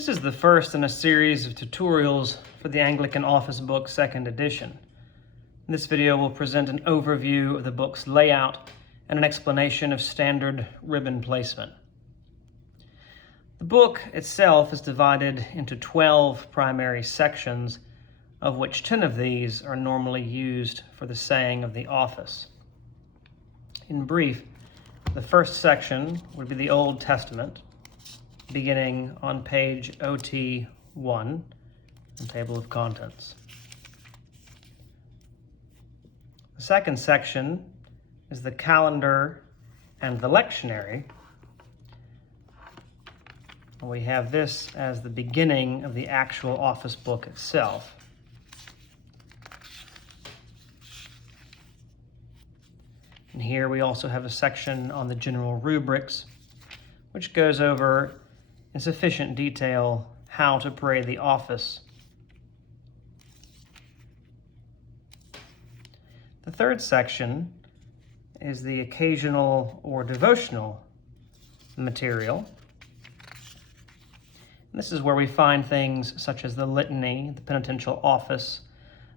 This is the first in a series of tutorials for the Anglican Office Book 2nd edition. This video will present an overview of the book's layout and an explanation of standard ribbon placement. The book itself is divided into 12 primary sections, of which 10 of these are normally used for the saying of the office. In brief, the first section would be the Old Testament, beginning on page OT 1 in Table of Contents. The second section is the calendar and the lectionary. We have this as the beginning of the actual office book itself. And here we also have a section on the general rubrics, which goes over in sufficient detail how to pray the office. The third section is the occasional or devotional material. And this is where we find things such as the litany, the penitential office,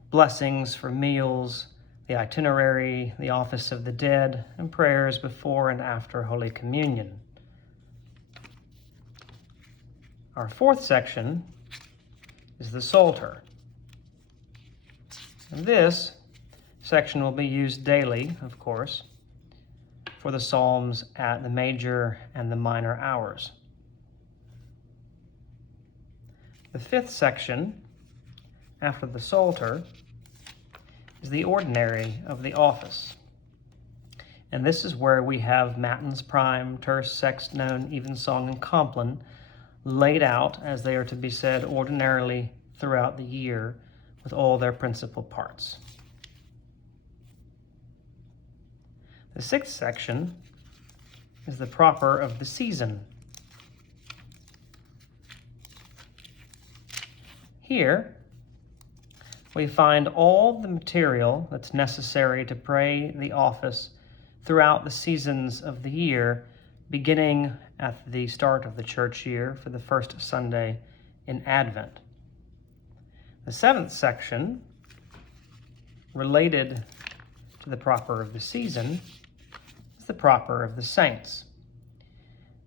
blessings for meals, the itinerary, the office of the dead, and prayers before and after Holy Communion. Our fourth section is the Psalter. And this section will be used daily, of course, for the Psalms at the major and the minor hours. The fifth section, after the Psalter, is the ordinary of the office. And this is where we have matins, prime, terce, sext, none, evensong, and compline laid out as they are to be said ordinarily throughout the year with all their principal parts. The sixth section is the proper of the season. Here, we find all the material that's necessary to pray the office throughout the seasons of the year, beginning at the start of the church year for the first Sunday in Advent. The seventh section, related to the proper of the season, is the proper of the saints.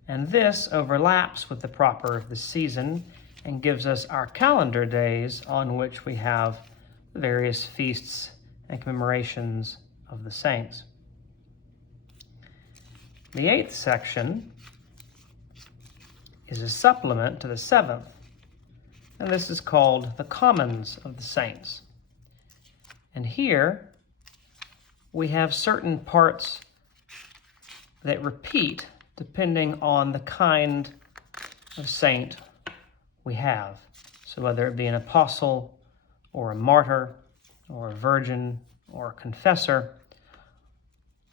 And this overlaps with the proper of the season and gives us our calendar days on which we have the various feasts and commemorations of the saints. The eighth section is a supplement to the seventh, and this is called the commons of the saints. And here we have certain parts that repeat depending on the kind of saint we have. So whether it be an apostle or a martyr or a virgin or a confessor,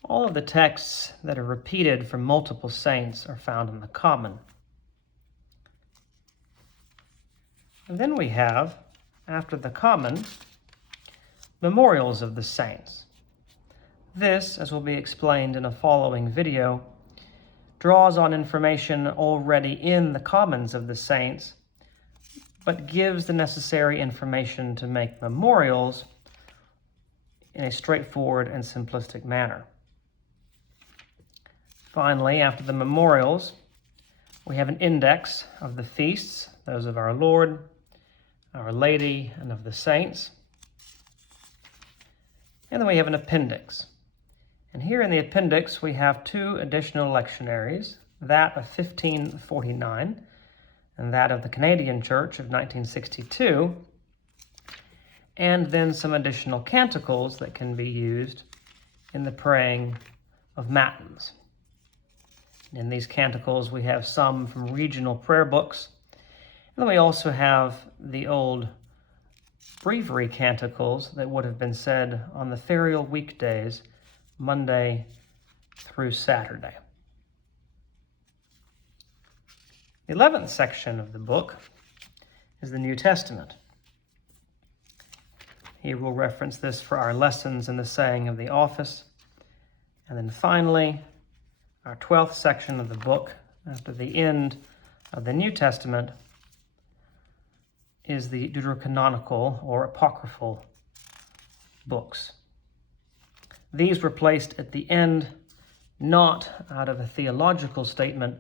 all of the texts that are repeated from multiple saints are found in the common. And then we have, after the common, memorials of the saints. This, as will be explained in a following video, draws on information already in the commons of the saints, but gives the necessary information to make memorials in a straightforward and simplistic manner. Finally, after the memorials, we have an index of the feasts, those of our Lord, Our Lady, and of the saints. And then we have an appendix. And here in the appendix, we have two additional lectionaries, that of 1549 and that of the Canadian Church of 1962, and then some additional canticles that can be used in the praying of matins. In these canticles, we have some from regional prayer books, and then we also have the old breviary canticles that would have been said on the ferial weekdays, Monday through Saturday. The 11th section of the book is the New Testament. Here we'll reference this for our lessons in the saying of the office. And then finally, our 12th section of the book, after the end of the New Testament, is the deuterocanonical or apocryphal books. These were placed at the end, not out of a theological statement,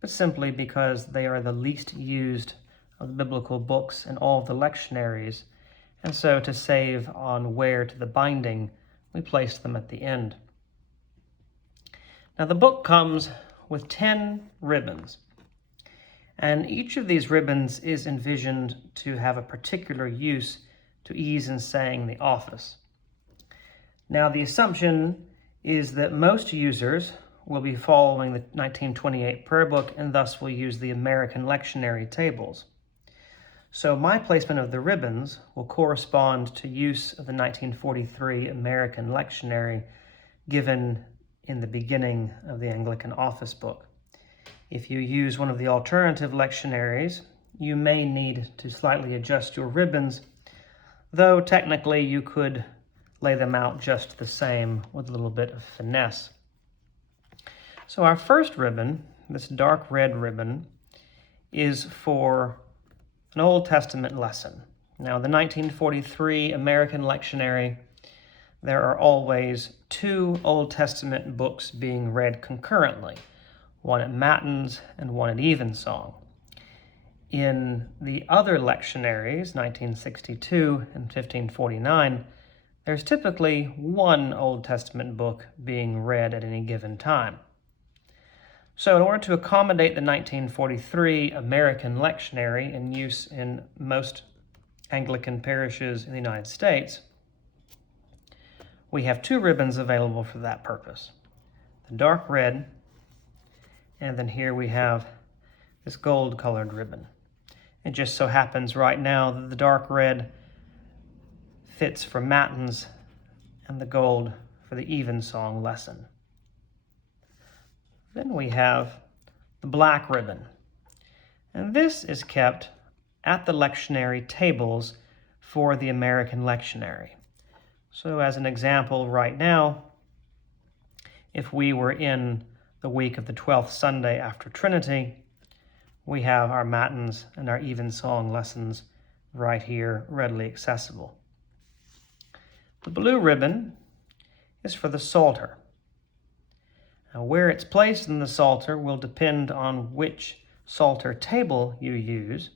but simply because they are the least used of the biblical books in all of the lectionaries, and so to save on wear to the binding, we placed them at the end. Now the book comes with 10 ribbons, and each of these ribbons is envisioned to have a particular use to ease in saying the office. Now the assumption is that most users will be following the 1928 prayer book and thus will use the American lectionary tables. So my placement of the ribbons will correspond to use of the 1943 American lectionary given in the beginning of the Anglican Office Book. If you use one of the alternative lectionaries, you may need to slightly adjust your ribbons, though technically you could lay them out just the same with a little bit of finesse. So our first ribbon, this dark red ribbon, is for an Old Testament lesson. Now, the 1943 American lectionary, there are always 2 Old Testament books being read concurrently, one at Matins and one at Evensong. In the other lectionaries, 1962 and 1549, there's typically 1 Old Testament book being read at any given time. So in order to accommodate the 1943 American lectionary in use in most Anglican parishes in the United States, we have 2 ribbons available for that purpose. The dark red, and then here we have this gold-colored ribbon. It just so happens right now that the dark red fits for Matins and the gold for the Evensong lesson. Then we have the black ribbon, and this is kept at the lectionary tables for the American lectionary. So as an example right now, if we were in the week of the 12th Sunday after Trinity, we have our Matins and our Evensong lessons right here, readily accessible. The blue ribbon is for the Psalter. Now, where it's placed in the Psalter will depend on which Psalter table you use,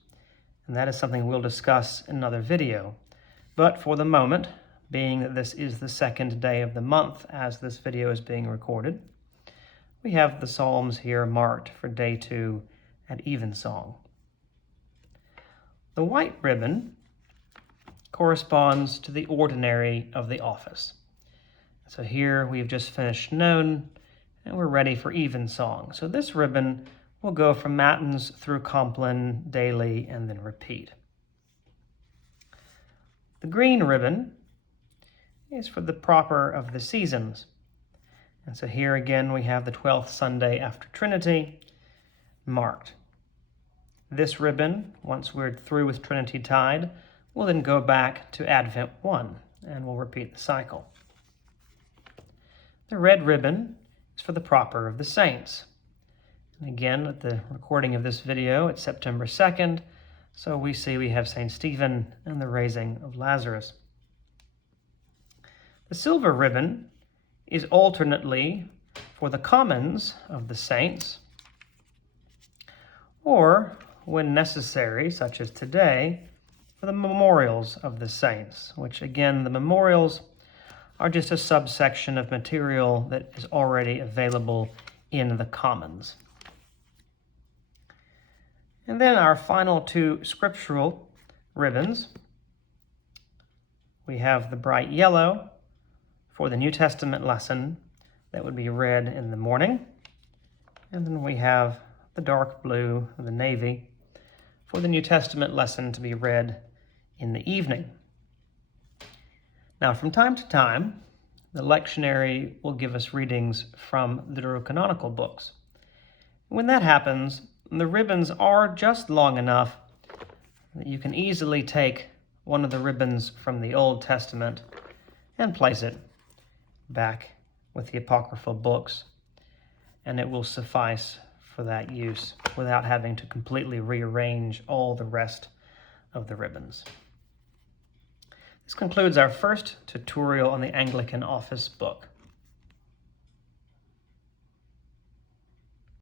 and that is something we'll discuss in another video. But for the moment, being that this is the second day of the month as this video is being recorded, we have the Psalms here marked for day 2 at Evensong. The white ribbon corresponds to the ordinary of the office. So here we've just finished Known, and we're ready for Evensong. So this ribbon will go from Matins through Compline daily and then repeat. The green ribbon is for the proper of the seasons. And so here again we have the 12th Sunday after Trinity marked. This ribbon, once we're through with Trinity Tide, will then go back to Advent 1, and we'll repeat the cycle. The red ribbon is for the proper of the saints. And again, at the recording of this video, it's September 2nd, so we see we have St. Stephen and the raising of Lazarus. The silver ribbon is alternately for the commons of the saints, or, when necessary, such as today, for the memorials of the saints, which again, the memorials are just a subsection of material that is already available in the commons. And then our final 2 scriptural ribbons. We have the bright yellow for the New Testament lesson that would be read in the morning. And then we have the dark blue, the navy, for the New Testament lesson to be read in the evening. Now, from time to time, the lectionary will give us readings from the deuterocanonical books. When that happens, the ribbons are just long enough that you can easily take one of the ribbons from the Old Testament and place it back with the apocryphal books, and it will suffice for that use without having to completely rearrange all the rest of the ribbons. This concludes our first tutorial on the Anglican Office Book.